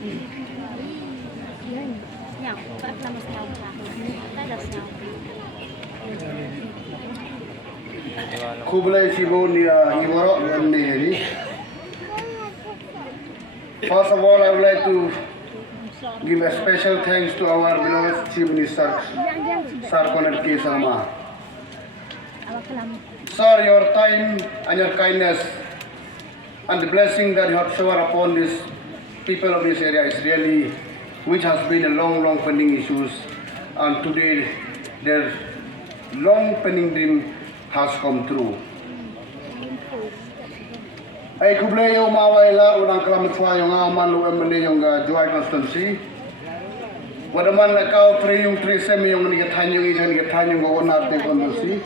Sniaw, parang nama sniaw pa. Tayo sniaw. Kublai Sibon Iwaro Neri. First of all, I would like to give a special thanks to our beloved Chief Minister, Sarkonet K. Sama. Sir, your time and your kindness and the blessing that you have showered upon these people of this area is really, which has been a long pending issues, and today their long pending dream has come true. Ay kublay yung mawailar unang kalamatwa yung aman lo emene yung joy constancy. Wadaman na kau tre yung tre sem yung nigatan yung isa nigatan yung gawonat ng constancy.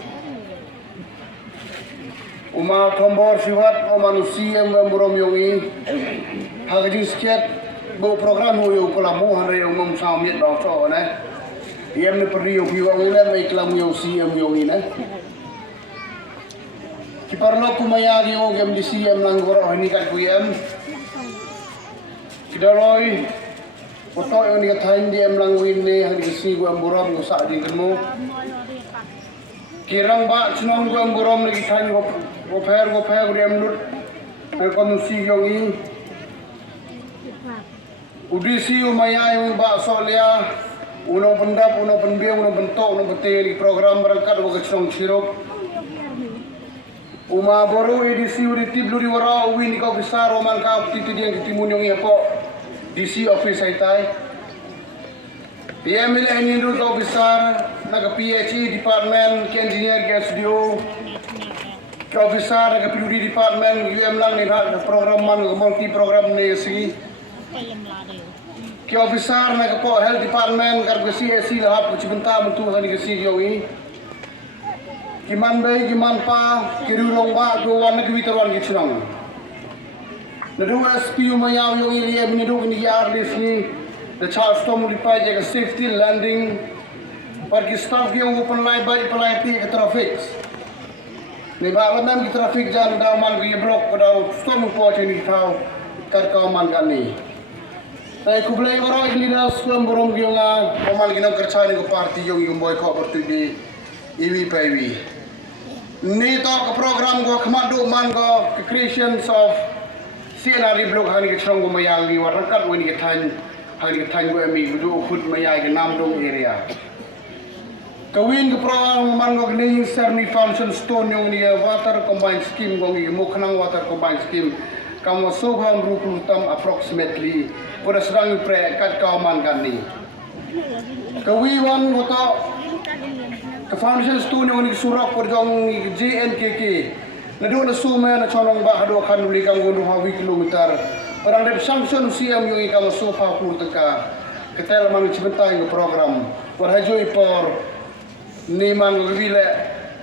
Uma tombor siwat o manusia yung burom yung hagajing sket bo program ho yung kolamu hare yung mamsamit daw so na. Iyam ni perdi yung hiwang ina may klam yung siyam yung ina. Kiparlo kumayagi o gam di siyam ng goro ini kat kuyam. Kidaroy oto yung nigatahin di am lang win ni hadi si guam burom gusa di kemo. Kirang ba sunong guam burom nigitahin go pair guam lut perkonu si yung i. Udisi umaya yung ba solia uno pendap uno penbiang uno bentok uno beteri program berangkat go kesong sirup. Uma boru edisi uriti bluri wara win ko besar roman ka titu dia kitimun yung ipo DC office aitai. Dia milih ini dulu ko besar naga PhD department ke engineer ke studio. Ko besar naga PhD department UM lang ni program man multi program ni si. Ke officer na po health department kar CSC lahat kuch benta bentu hani ke yo ini kiman bay kiman pa kirurong ba do wan ke witarwan ke chnang na do SP umayaw yung area ni do ni yar lisni the charge to modify je safety landing par ki staff yung open line by polite ke traffic ni ba lam ki traffic jan da man ke block da storm po ni thau kar ka man kan ni. Ay kublay waro iglinas kuam borom gyong pamal ginang kerja ni ko party yung boy ko bertubi iwi paiwi. Nito ka program ko kemadu man ko creations of CNR blog hani ke chong gumayang ni warangkat wani ke tan hani ke tan go emi gudu khud mayai ke Namdong area. Kawin ke program man ko ni serni function stone yung ni water combined scheme go ni mukhnang water combined scheme kamu soham rukutam approximately pada sedang pre kat kauman kan ni. Kawiwan moto ke foundation stone yang ni surak perjong JNKK. Nado na suma na chonong ba hado kan uli kang gundu hawi kilometer. Orang dep sanction siam yung kamu sofa kur teka. Ketel man cibenta yung program. Por hajo ipor ni man gile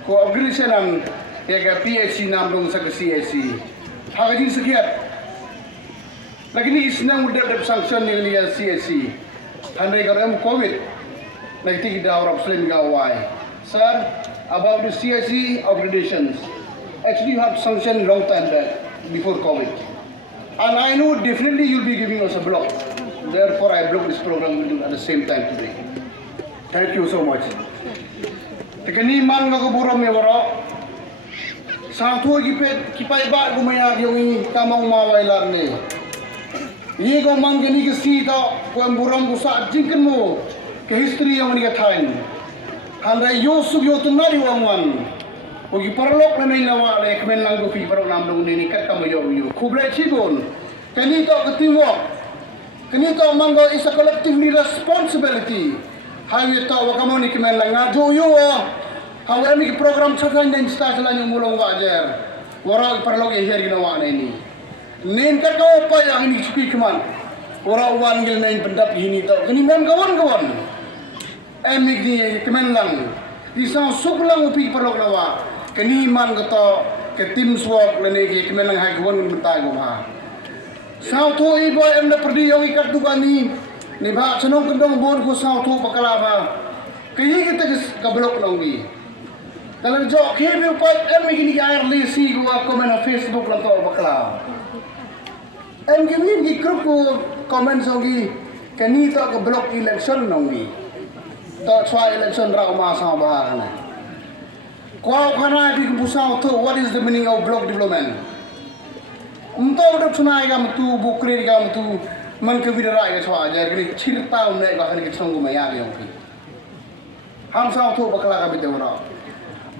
ko agrisenan ya ga PhD Namdong sa CSC. Hagajin sekiat. Lagi ni isnang udah ada sanction yang ni CSC. Handai kerana COVID. Nanti kita orang Muslim gawai. Sir, about the CSC obligations. Actually, you have sanctioned long time back before COVID. And I know definitely you'll be giving us a block. Therefore, I block this program with you at the same time today. Thank you so much. Tekani man ngakaburam ya waro. Satu kipai ba gumaya yung kamang mawailar ni. Ye ko manggani ke sita ko buram ko sa jingkren mo ke history yang ni katain. Handai yosuk yo tunari wangwan. O gi parlok na nay nawa le kemen lang go fi parok Namdong ni kat kamu yo. Kublai Cibon. Kanito ketimok. Kanito manggo is a collectively responsibility. Hayo to wakamo ni kemen lang ngado yo. Hawa mi program sakan den sta sala yung mulong wajer. Wara parlok e her ginawa na ini. Nen ka ko pa yang ini speak man. Wara wan gil nain pendap ini to. Kini man kawan. Emig ni kemen lang. Di sa suklang upi parlok lawa. Kini man to ke tim swak lene ke kemen lang hai kawan mentay go ha. Sa to ibo em na perdi yung ikat dugani. Ni ba sanong kendong bon ko sa to pakalaba. Kaya kita kablok lang ni. Dalam jok kiri upat em gini air lesi gua komen na Facebook lang to bakla. Em gini di grup ko comment sogi kani to ke block election nongi to try election ra ma sa ba kana ko kana bi busau to what is the meaning of block development unto do sunai ga mtu bukre ga mtu man ke vidara ga swa ja gri chirta umne ga hani ke songu ma ya ga ki ham sa to bakla ga bi de ra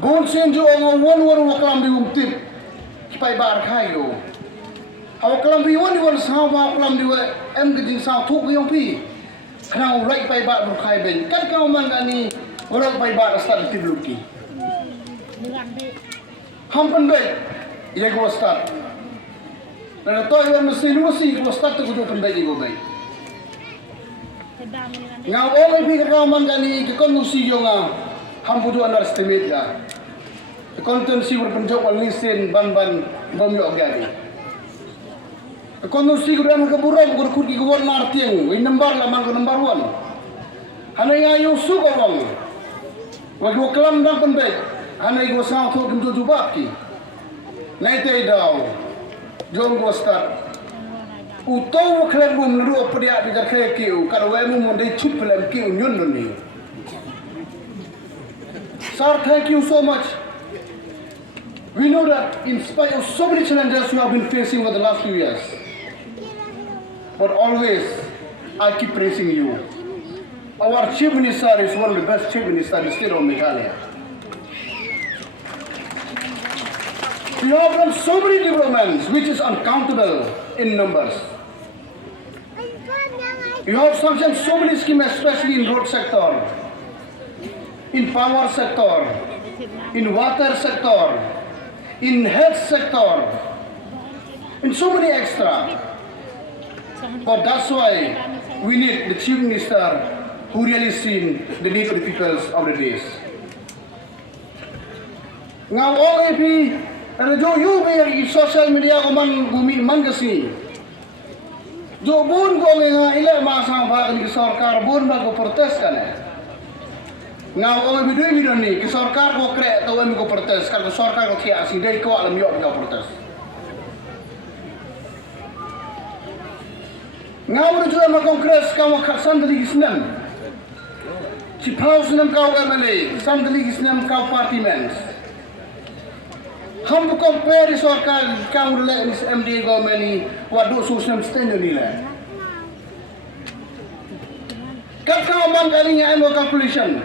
bon sen jo on won waklam bi umtip pai bar khai yo hau kelam bi won sao ba kelam di em ke jing sao thuk yong pi khang right pai ba ber khai ben kan kau man ani orang pai ba start ti bluki ham pan be ye go start dan to yo mesti lu si go start tu go pan be go be ngau oi pi kau man ani ke kon si yo nga ham bu do underestimate ya konten si berpenjok al listen ban bom yo gadi konten si gudang ke burung gur kurgi gur nartieng wi number la man number 1 hanaya yo su ko wong wa go klam dang pen be hanai go sa tho kum tu bak ki nai te daw jong go start utau klan bum ru priya bi jar khe ki u kar we mu mon dei chup lam ki u nyun ni sir, thank you so much. We know that in spite of so many challenges we have been facing over the last few years, but always I keep praising you. Our Chief Minister is one of the best Chief Ministers in the state of Meghalaya. We have done so many developments which is uncountable in numbers. You have sanctioned so many schemes, especially in road sector, in power sector, in water sector, in health sector, and so many extra. But that's why we need the Chief Minister who really seen the need of the people of the days. Now all AP, jo you be social media ko man kasi. Jo bun ko nga ila masang ba ni sarkar bun ba ko protest kana. Now, all we do ni, ke sarkar ko kre to we ko protes, kar sarkar ko tia si dei ko alam yo protes. Now we do ma kongres ka wa khasan dali gisnam. Si paus nam ka MLA, sam dali gisnam ka parliament. Ham ko compare sarkar ka urle is MD government ni wa do susam stand ni la. Kat ka man kali nga mo calculation.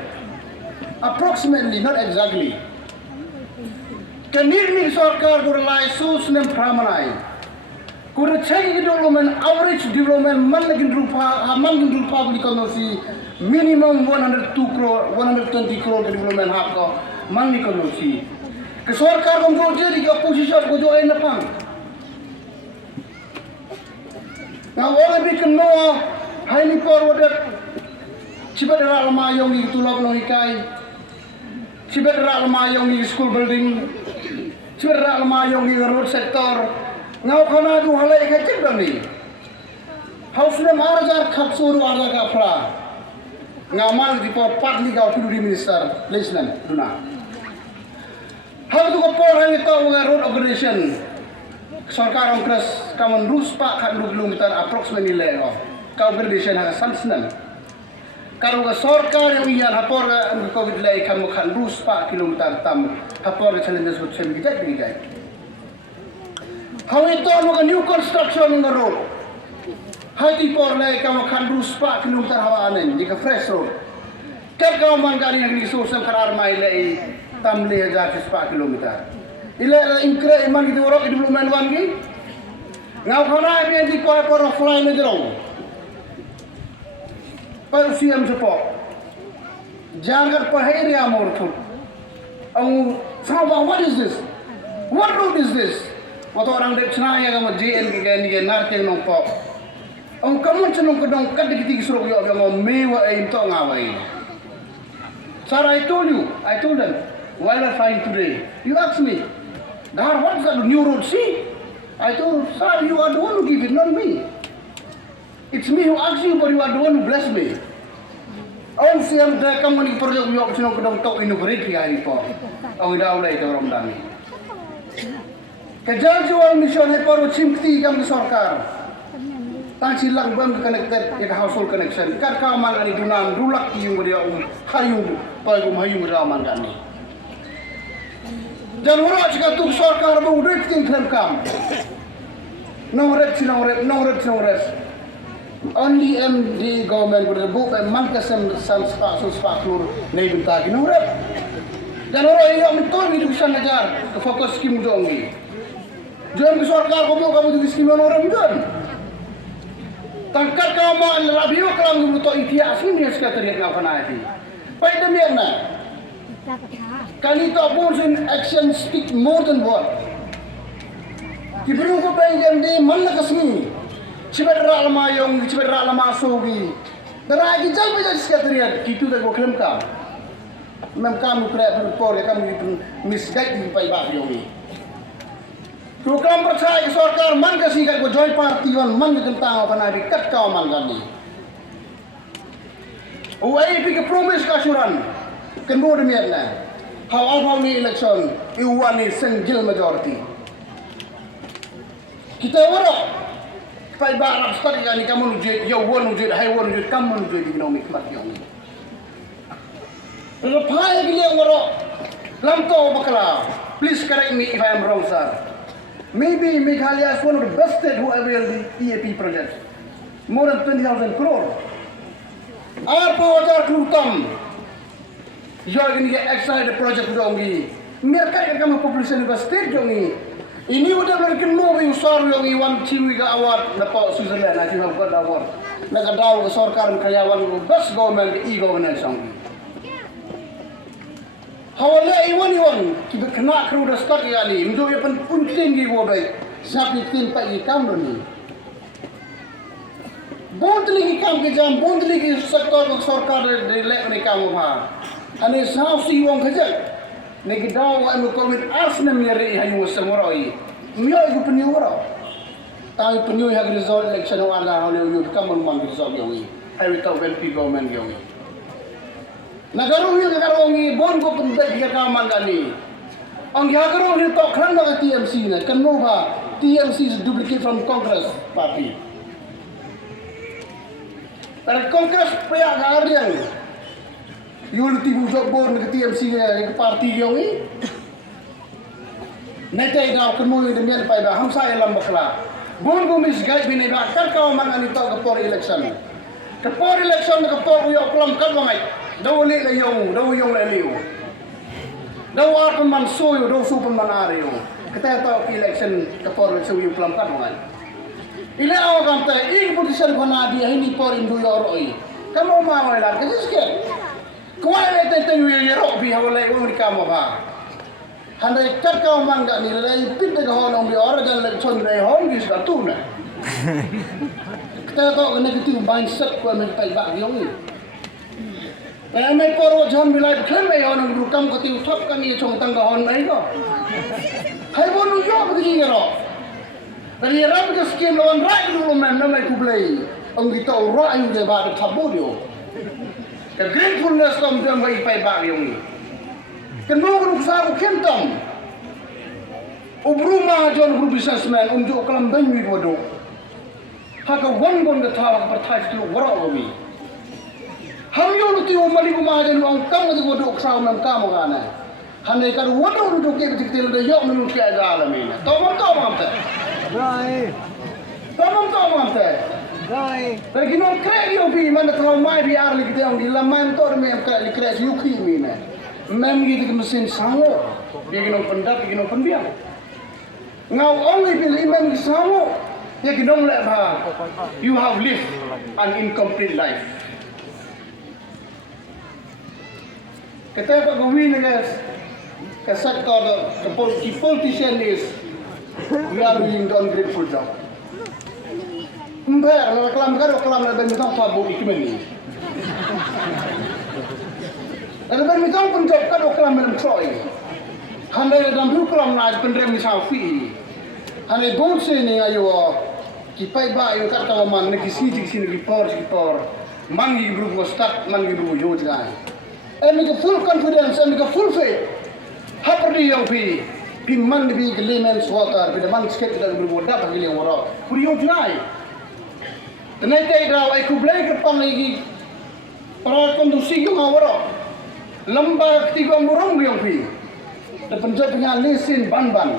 Approximately, not exactly. Kanirmi sarkar gurlai susnem pramanai. Kur chegi development, average development man lagin rupa buli konosi minimum 102 crore, 120 crore development hakko man ni konosi. Ke sarkar kom jo jadi ke opposition ko jo ay napang. Now all we can know highly forwarded Cibadera Almayong di tulap no ikai. Cibadera Almayong di school building. Cibadera Almayong di road sector. Ngau kana du halai ka cik ni. House ne marajar khat suru ara ka fra. Ngau mal di po partly ka tu di minister lesnan duna. How to go por hang ito road organization. Sarkar ang kras kaman rus pa ka kilometer approximately leo. Ka organization ha sansnan. Kalau ke sarkar yang iyan hapor ang COVID lay kamu kan rus pa kilometer tam hapor ke challenges with sem gijay. How ito mo ka new construction ng road. Hay ti por lay kamu kan rus pa kilometer hawaanin di ka fresh road. Kaya ka man gani ng resource ang karar may lay tam lay hajar pa kilometer. Ila incre iman gitu orang development wan gi. Ngau kana bi di por fly na dirong. Pero CM support. Jangan pahiri amor tu. Ang sama what is this? What road is this? Waktu orang dek cenaya kamu JN ke narteng nong pok. Ang kamu cenong kedong kad dikiti suruh yo yang mewa aim to ngawai. Sir, I told them while I flying today. You asked me, Dhar, what is that new road? See? I told, sir, you are the one who give it, not me. It's me who asked you, but you are the one who blessed me. Ang siyam da kamu ni project yo sino kedong to inaugurate hari po. Ang daula ito rom dami. Kajal jual mission ay paro chimti kam sarkar. Tang silang bam connected ya household connection. Kat kau man ani dunan rulak yung dia hayung toy hayung raman gani. Dan ora jika tu sarkar bang duit ting kam. No red. Only MD government would book a mankasam san spaklur nei bintagi no red. Dan ora iya mentol hidup sana ajar ke fokus skim dongi. Jangan sarkar kamu di skim orang don. Tangkat kau mau rabiu kalau ngulu to itia sini dia sekretariat ngau kana ati. Pai demian na. Kali to abortion action speak more than word. Kibru ko pengen di mana kasmi. Cibera lama yong, cibera lama sogi. Daragi jai baja sekretariat kitu tak klem kam. Mem kam ukra berpor kam misguide di pai ba yongi. Program percaya sarkar man kasi kat ko joint party on man gentang apa nabi kat kau man gani. Uai pik promise kasuran kendo demian na. How about ni election iwani single majority. Kita wara pai ba rap start gani kamu nujud yo won nujud hai won nujud kamu nujud di ekonomi kemat yang ni. Lepai gile wara lam to bakala. Please correct me if I am wrong sir. Maybe Meghalaya is one of the best state who availed the EAP project. More than 20,000 crore. Our power klutam. You are going to get excited the project dongi. Mereka akan population of state dongi. Ini udah berikan movie usar dongi 1 2 award dapat Switzerland. I think have got award. Nagadau sarkar karyawan best government e-governance dongi. Hawala iwan kita kena kru dah start kali. Untuk yang penting di gua baik. Siapa yang pagi kamu ni? Bondli ki kam ke jam, bondli ki sektor sarkar relek ni kamu ha. Ane sahau si wong kerja. Negi daw anu COVID arsna miri hayu semoroi. Mio iku penyu ora. Tai penyu hag result election wala halu yu kamu mang result yowi. Hai tau benpi government yowi. Nagaruhil karongi bon ko pendet dia kaman gani. Ang hagaruhil to kran ba TMC na kanno ba TMC is duplicate from Congress party. Pero Congress paya garian. Unity bujok bon ke TMC ke party yang ni. Nete daw kanmo ni demian pa ba hamsa elam bakla. Bon ko misguide binay ba kar ka man ani to ke por election. Ke por election ke por yo klam kan wangai. Daw ulit na yung na liw. Daw apan man soyo, daw supan man ariyo. Kaya ito election kapor sa yung pelamkat mo nga. Ila ako kamta, i-politisan ko na di, hindi po rin duyo oroi. Kamu umamay lang, kasi sige. Kung ay ito yung yero, bihawalay, umri ka mo ba? Handay kat ka umangga nila, ipit na kahon ang biyora, dyan lagson na yung gis ka tuna. Kaya ito, negative mindset ko, may paibag yung Kaya may poro John Bilay klan may on ang rukam ko tiutop kan ni chong tanggahon may ko. Hay bonu yo begini ro. Dari ram ke skim lawan rai dulu men na may kublay. Ang gito rai de ba de tabo dio. Ka gratefulness tom dem vai pai ba yung ni. Kan mo ko sa ko kentam. Ubruma John group businessman jo kalam dan mi bodo. Haka wan gon de tawa partai tu wara omi. Hamyo lu tiu mali kumaden wang kam ngati godok saw nam kam ngana. Hanai kan wodo lu doke betik de yok nu ke alamin. Tomam te. Rai. Tomam te. Rai. Pergi non krek yo bi man taw mai bi arli kite ang dilaman to me krek krek yuki mina. Mem gitu mesin sango. Bi ginon pendak bi ginon penbiang. Ngau only bi mem sango. Ya ginon le ba. You have lived an incomplete life. Kita tak gawin guys. Sektor the politician is we are doing ungrateful job. Mbak, kelam na ben mitong tabu ikimen ni. Ben mitong pun job kan kelam dalam troy. Handai dalam dulu kelam na pendrem misal fi. Handai bonse ni ayo kipai ba ayo kat kawaman neki sini neki por. Mangi group was start mangi group yo jangan. And make a full confidence and make a full faith. Happy young people, man be layman's water, be the man skate that will go up again. Put you tonight. Tenai raw ay kublay ka pang lagi para kondusi yung awaro. Lamba ketiga murong yung pi. Da penjat dengan lesin ban-ban.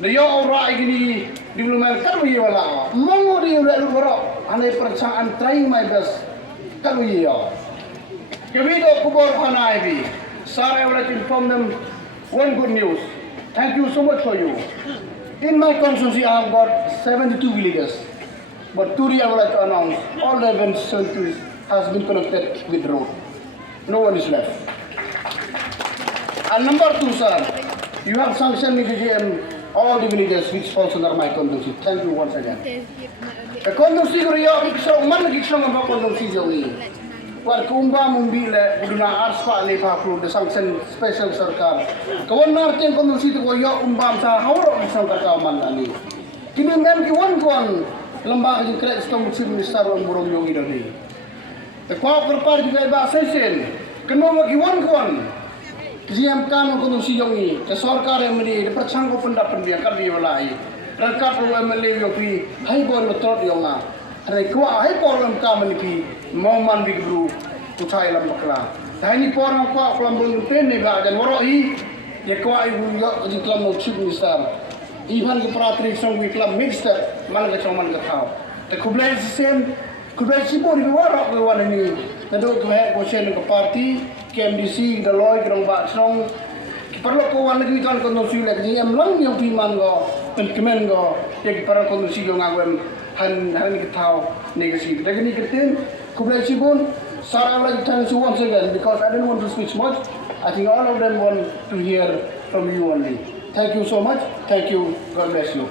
Da yo ora gini di lumal karwi wala. Mongo di ulah luboro. Ane percang I'm trying my best. Karwi yo. Kami do kubor panai bi. Sir, I would like to inform them one good news. Thank you so much for you. In my constituency, I have got 72 villages. But today I would like to announce all the events centers has been connected with road. No one is left. And number 2, sir, you have sanctioned me to GM all the villages which falls under my constituency. Thank you once again. The constituency ko riyo, so man nag-iksong ang constituency yung War kumba mumbile uduna arsfa le pakru de sanction special sarkar. Kawan narten kondusi to yo umbam sa hawro isang karkaman ani. Kini ngam ki wan kon lembah jingkren stong chief minister on burong yogi doni. Te kwa perpar juga ba sesen. Keno ki wan kon. GM kan kondusi yogi ke sarkar emni de perchang ko pendapat dia kar dia walai. Rangkat pro MLA yogi hai bor betrot yonga. Hai kwa hai problem kaman ki Moman Bigru ucai lam bakla. Tani porang kwa kelam belum peni ga dan waroi ye kwa ibu yo di kelam no chief minister. Iban ke pratri song wi kelam minister man ga chong man ga thau. Te kublai sem kublai sibor bi warok wi wan ni. Tado ke ko chen ke parti KMDC da loy grong ba chong ki perlu ko wan lagi kan kon si le ni am lang yo pi man go pen kemen go ye ki para kon si yo ngawem han ke thau negasi. Dagani ketin Kublai Sibun, sir, I would like to thank you once again because I didn't want to speak much. I think all of them want to hear from you only. Thank you so much. Thank you. God bless you.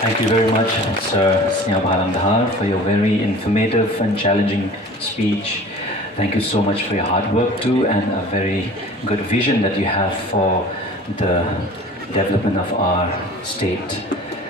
Thank you very much, Sir Sniawbhalang Dhar, for your very informative and challenging speech. Thank you so much for your hard work too and a very good vision that you have for the development of our state.